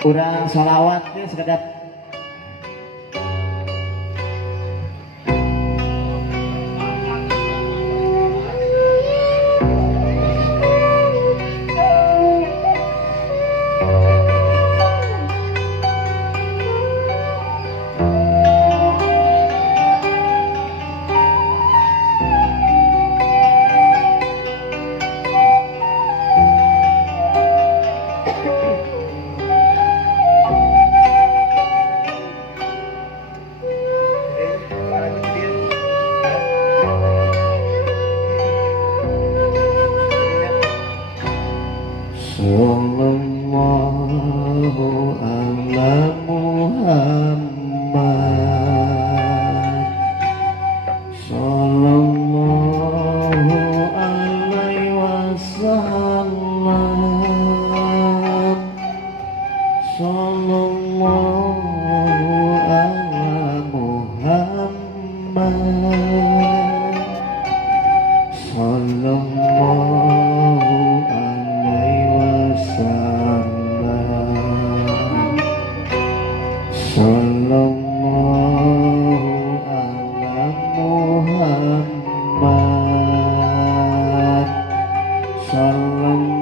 kurang sholawatnya sekedap. Sallallahu ala Muhammad, sallallahu alaihi wasallam, sallallahu ala Muhammad, sallallahu sallallahu ala Muhammad, sallallahu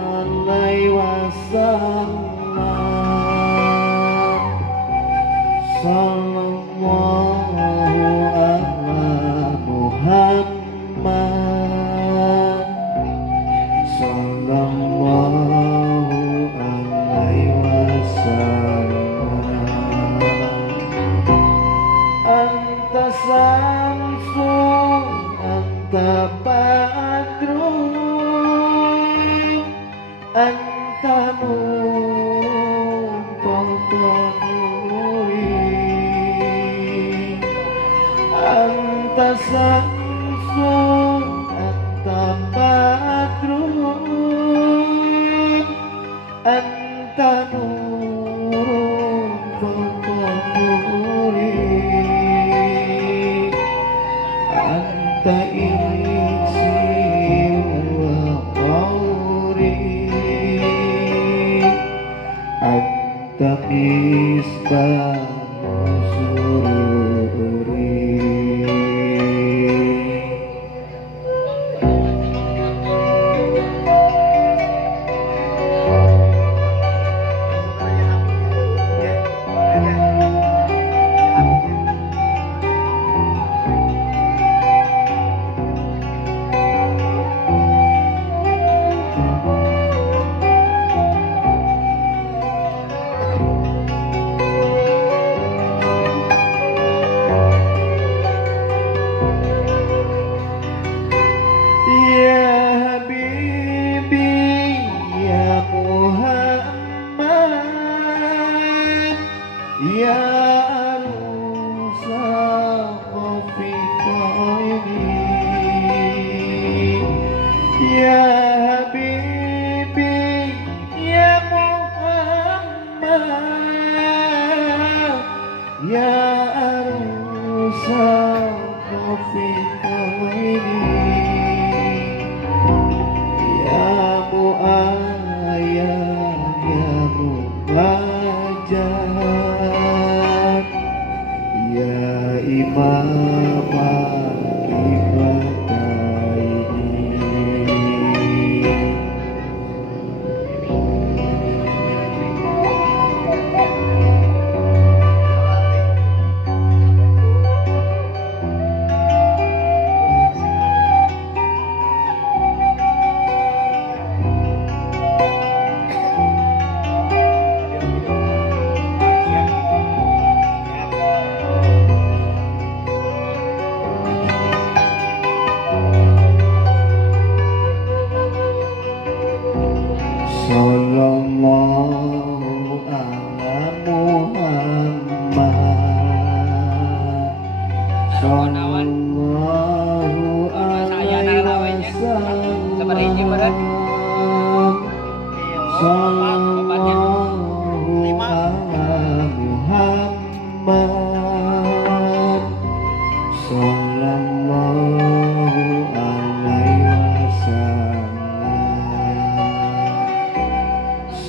alaihi wasallam, sallallahu ala Muhammad, sallallahu alaihi wasallam. Anta samsun, anta badrun, anta nurun fawqa nuri. Anta samsun, anta badrun, anta nurun fawqa nuri. Anta isi wa qawri, anta misbah sururi. Ya Arusa Khafika ini, Ya Habibi Ya Muhammad, Ya Arusa Khafika ini, Ya Mu'ayyad Ya Mu'ajjad, ya Imam sallallahu ala Muhammad, sallallahu alaihi wasallam, sallallahu ala Muhammad, sallallahu alaihi wasallam,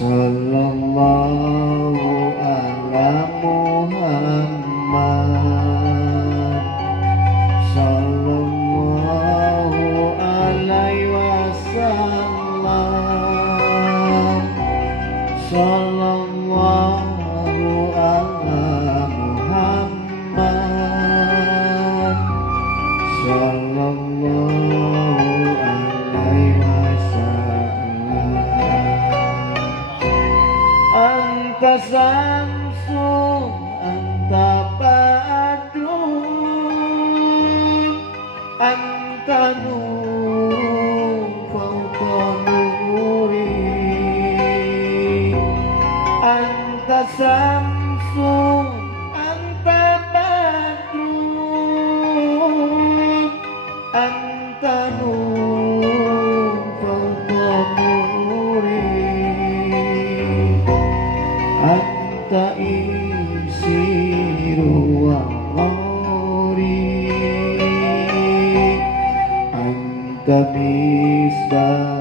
Sallallahu ala Muhammad. Sallallahu alaihi wasallam. Sallallahu ala Muhammad. Sallallahu alaihi wasallam. Anta samsun, anta badrun, anta nurun fawqa nuri. Anta samsun, anta badrun, anta nurun fawqa nuri. Anta isiru wa ghori, anta misbah